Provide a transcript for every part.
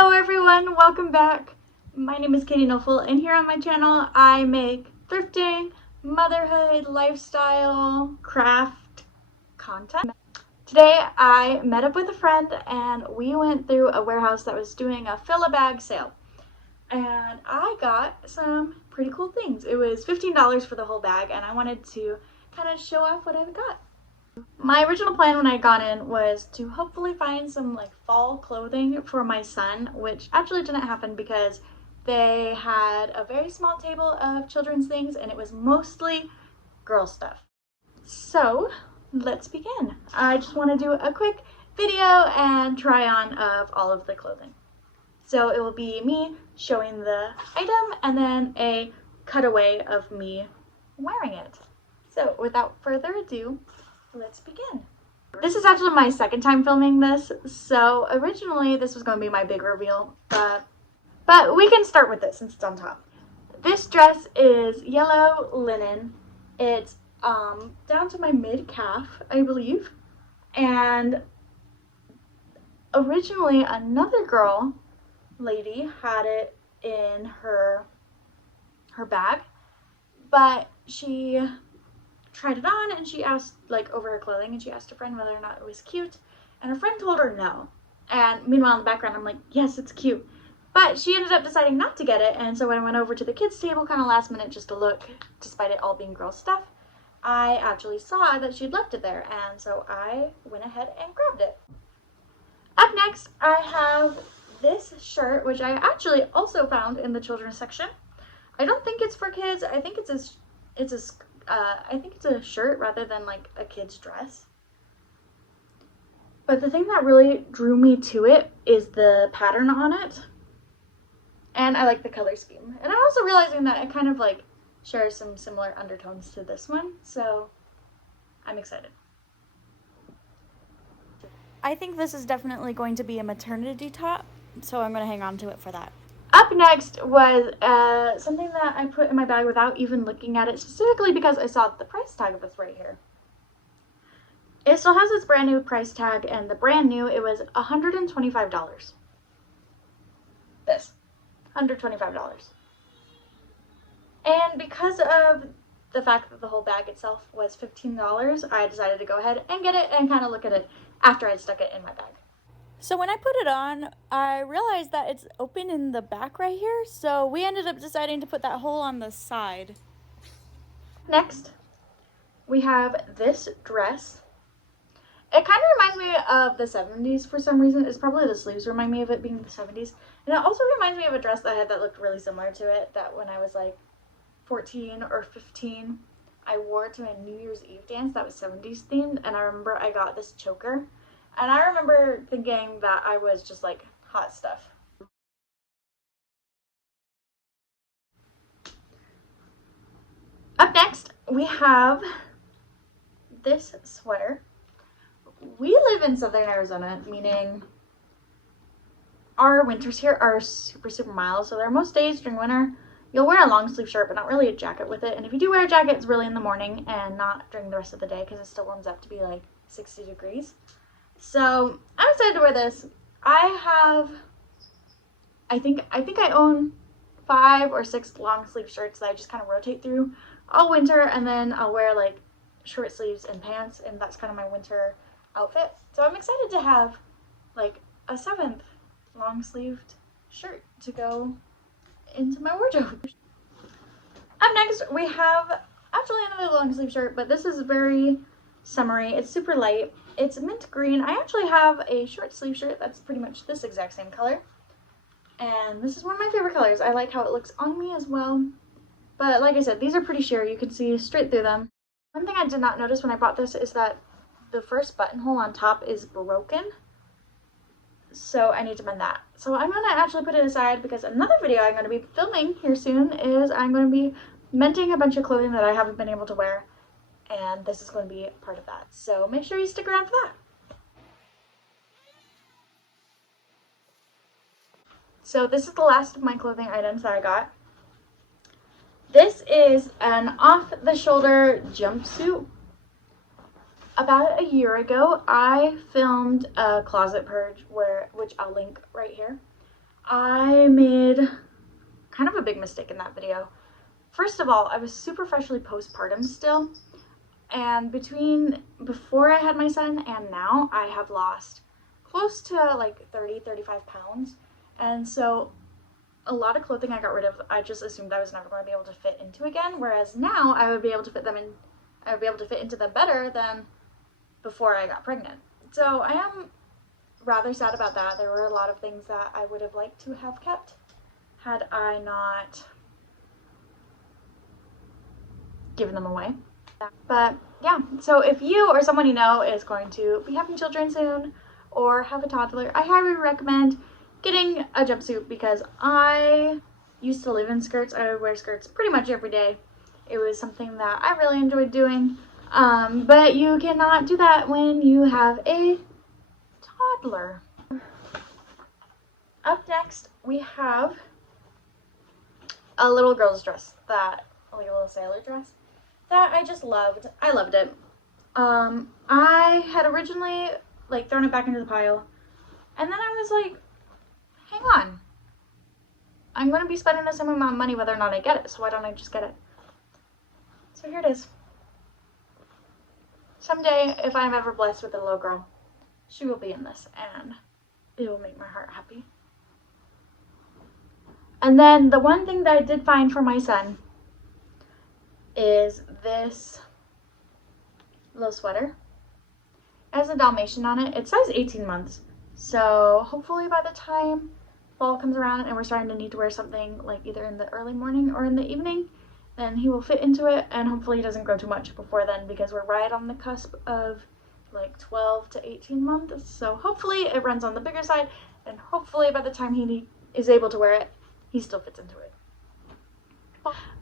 Hello everyone, welcome back. My name is Katie Nofel, and here on my channel I make thrifting, motherhood, lifestyle, craft content. Today I met up with a friend and we went through a warehouse that was doing a fill-a-bag sale. And I got some pretty cool things. It was $15 for the whole bag and I wanted to kind of show off what I got. My original plan when I had gone in was to hopefully find some like fall clothing for my son, which actually didn't happen because they had a very small table of children's things and it was mostly girl stuff. So let's begin. I just want to do a quick video and try on of all of the clothing. So it will be me showing the item and then a cutaway of me wearing it. So without further ado, let's begin. This is actually my second time filming this, so originally this was going to be my big reveal, but we can start with this since it's on top. This dress is yellow linen. It's down to my mid-calf, I believe, and originally another lady had it in her bag, but she tried it on and she asked, like, over her clothing, and she asked her friend whether or not it was cute, and her friend told her no. And meanwhile in the background I'm like, yes, it's cute, but she ended up deciding not to get it. And so when I went over to the kids table kind of last minute just to look, despite it all being girl stuff, I actually saw that she'd left it there, and so I went ahead and grabbed it. Up next I have this shirt, which I actually also found in the children's section. I don't think it's for kids. I think it's a shirt rather than like a kid's dress. But the thing that really drew me to it is the pattern on it. And I like the color scheme. And I'm also realizing that it kind of like shares some similar undertones to this one. So I'm excited. I think this is definitely going to be a maternity top, so I'm going to hang on to it for that. Up next was something that I put in my bag without even looking at it, specifically because I saw the price tag of this right here. It still has its brand new price tag, and the brand new, it was $125. This, $125. And because of the fact that the whole bag itself was $15, I decided to go ahead and get it and kind of look at it after I'd stuck it in my bag. So when I put it on, I realized that it's open in the back right here, so we ended up deciding to put that hole on the side. Next, we have this dress. It kind of reminds me of the 70s for some reason. It's probably the sleeves remind me of it being the 70s. And it also reminds me of a dress that I had that looked really similar to it, that when I was like 14 or 15, I wore to a New Year's Eve dance that was 70s themed, and I remember I got this choker. And I remember thinking that I was just like hot stuff. Up next, we have this sweater. We live in Southern Arizona, meaning our winters here are super, super mild. So there are most days during winter, you'll wear a long sleeve shirt, but not really a jacket with it. And if you do wear a jacket, it's really in the morning and not during the rest of the day because it still warms up to be like 60 degrees. So I'm excited to wear this. I think I own 5 or 6 long sleeve shirts that I just kind of rotate through all winter, and then I'll wear like short sleeves and pants, and that's kind of my winter outfit. So I'm excited to have like a 7th long sleeved shirt to go into my wardrobe. Up next we have actually another long sleeve shirt, but this is very summery. It's super light. It's mint green. I actually have a short sleeve shirt that's pretty much this exact same color. And this is one of my favorite colors. I like how it looks on me as well. But like I said, these are pretty sheer. You can see straight through them. One thing I did not notice when I bought this is that the first buttonhole on top is broken. So I need to mend that. So I'm going to actually put it aside because another video I'm going to be filming here soon is I'm going to be mending a bunch of clothing that I haven't been able to wear. And this is going to be part of that. So make sure you stick around for that. So this is the last of my clothing items that I got. This is an off-the-shoulder jumpsuit. About a year ago, I filmed a closet purge which I'll link right here. I made kind of a big mistake in that video. First of all, I was super freshly postpartum still, and before I had my son and now, I have lost close to like 30-35 pounds. And so a lot of clothing I got rid of, I just assumed I was never going to be able to fit into again, whereas now I would be able to fit into them better than before I got pregnant. So I am rather sad about that. There were a lot of things that I would have liked to have kept had I not given them away. But yeah, so if you or someone you know is going to be having children soon or have a toddler, I highly recommend getting a jumpsuit, because I used to live in skirts. I would wear skirts pretty much every day. It was something that I really enjoyed doing. But you cannot do that when you have a toddler. Up next, we have a little girl's dress, like a little sailor dress that I just loved. I loved it. I had originally like thrown it back into the pile, and then I was like, hang on, I'm going to be spending the same amount of money whether or not I get it, so why don't I just get it? So here it is. Someday, if I'm ever blessed with a little girl, she will be in this, and it will make my heart happy. And then the one thing that I did find for my son is this little sweater. It has a Dalmatian on it. It's size 18 months. So hopefully by the time fall comes around and we're starting to need to wear something like either in the early morning or in the evening, then he will fit into it, and hopefully he doesn't grow too much before then, because we're right on the cusp of like 12 to 18 months. So hopefully it runs on the bigger side, and hopefully by the time he is able to wear it, he still fits into it.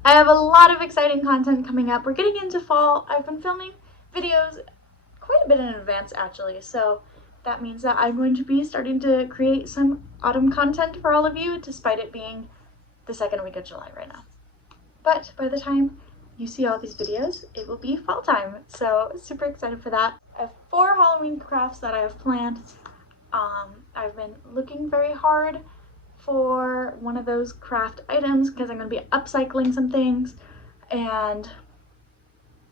I have a lot of exciting content coming up. We're getting into fall. I've been filming videos quite a bit in advance actually, so that means that I'm going to be starting to create some autumn content for all of you, despite it being the second week of July right now. But by the time you see all these videos, it will be fall time, so super excited for that. I have 4 Halloween crafts that I have planned. I've been looking very hard for one of those craft items because I'm going to be upcycling some things, and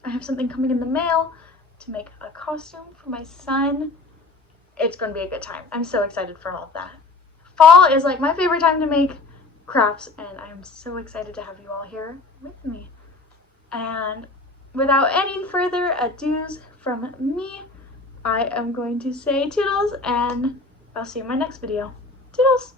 I have something coming in the mail to make a costume for my son. It's going to be a good time. I'm so excited for all of that. Fall is like my favorite time to make crafts, and I'm so excited to have you all here with me. And without any further ados from me, I am going to say toodles, and I'll see you in my next video. Toodles!